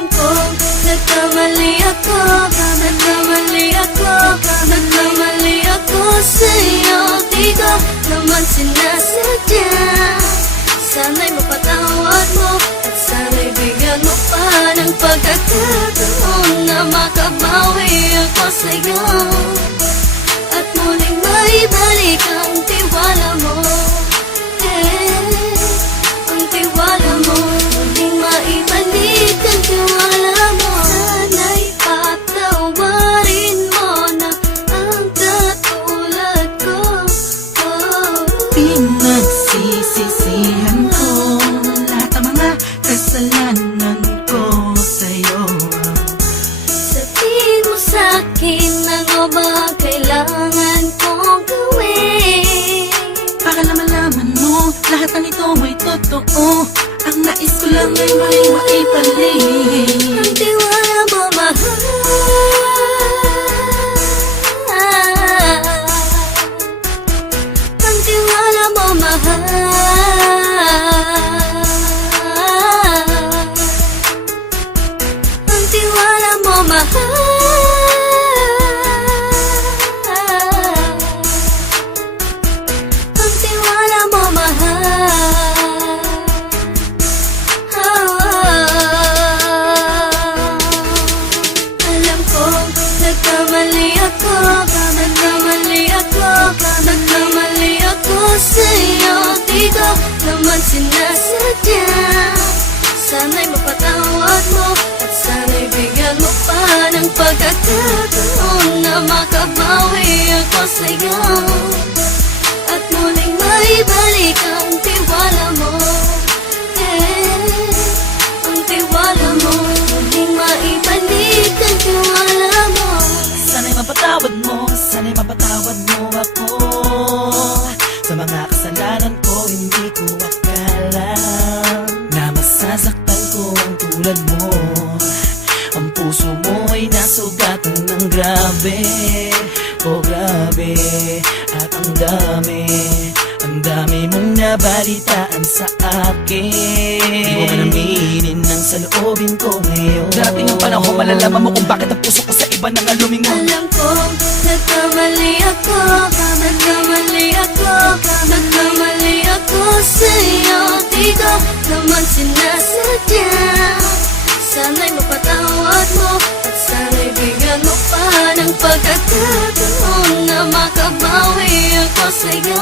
Alam kong nagkamali ako, nagkamali ako, nagkamali ako sa'yo. Di ko naman sinasadya. Sana'y mapatawad mo at sana'y bigyan mo pa ng pagkakataon na makabawi ako sa'yo at muling maibalik ang tiwala mo. Ang tiwala mo, muling maibalik ang tiwala mo. Sana'y patawarin mo na ang katulad ko. Pinagsisisihan ko lahat ng mga kasalanan ko sa'yo. Sabihin mo sa'kin ano ba kailangan kong gawin Para malaman mo lahat ng ito ay totoo. Ang nais ko lang ay maibalik ang tiwala mo, mahal. Ang tiwala mo, mahal. Ang tiwala mo, mahal. Ang tiwala mo, mahal. Alam kong nagkamali ako, nagkamali ako, nagkamali ako sa'yo. Di ko naman sinasadya. Sana'y mapatawad mo at sana'y bigyan mo pa ng pagkakataon na makabawi ako sa'yo at muling maibalik ang tiwala mo. Ang tiwala mo, muling maibalik ang tiwala mo. Sana'y mapatawad mo, sana'y mapatawad mo ako sa mga kasalanan ko. Hindi ko akala na masasaktan ko ang tulad mo. Ang puso mo ay nasugatan ng grabe, oh grabe. At ang dami mong nabalitaan sa akin. Di ko man aminin ang saloobin ko ngayon. Darating ang panahon, malalaman mo kung bakit ang puso ko sa iba nang lumingon. Alam kong nagkamali ako, nagkamali ako, nagkamali ako sa'yo. Di ko naman sinasadya. Sana'y mapatawad mo at sana'y bigyan mo pa ng pagkakataon na makabawi ako sa'yo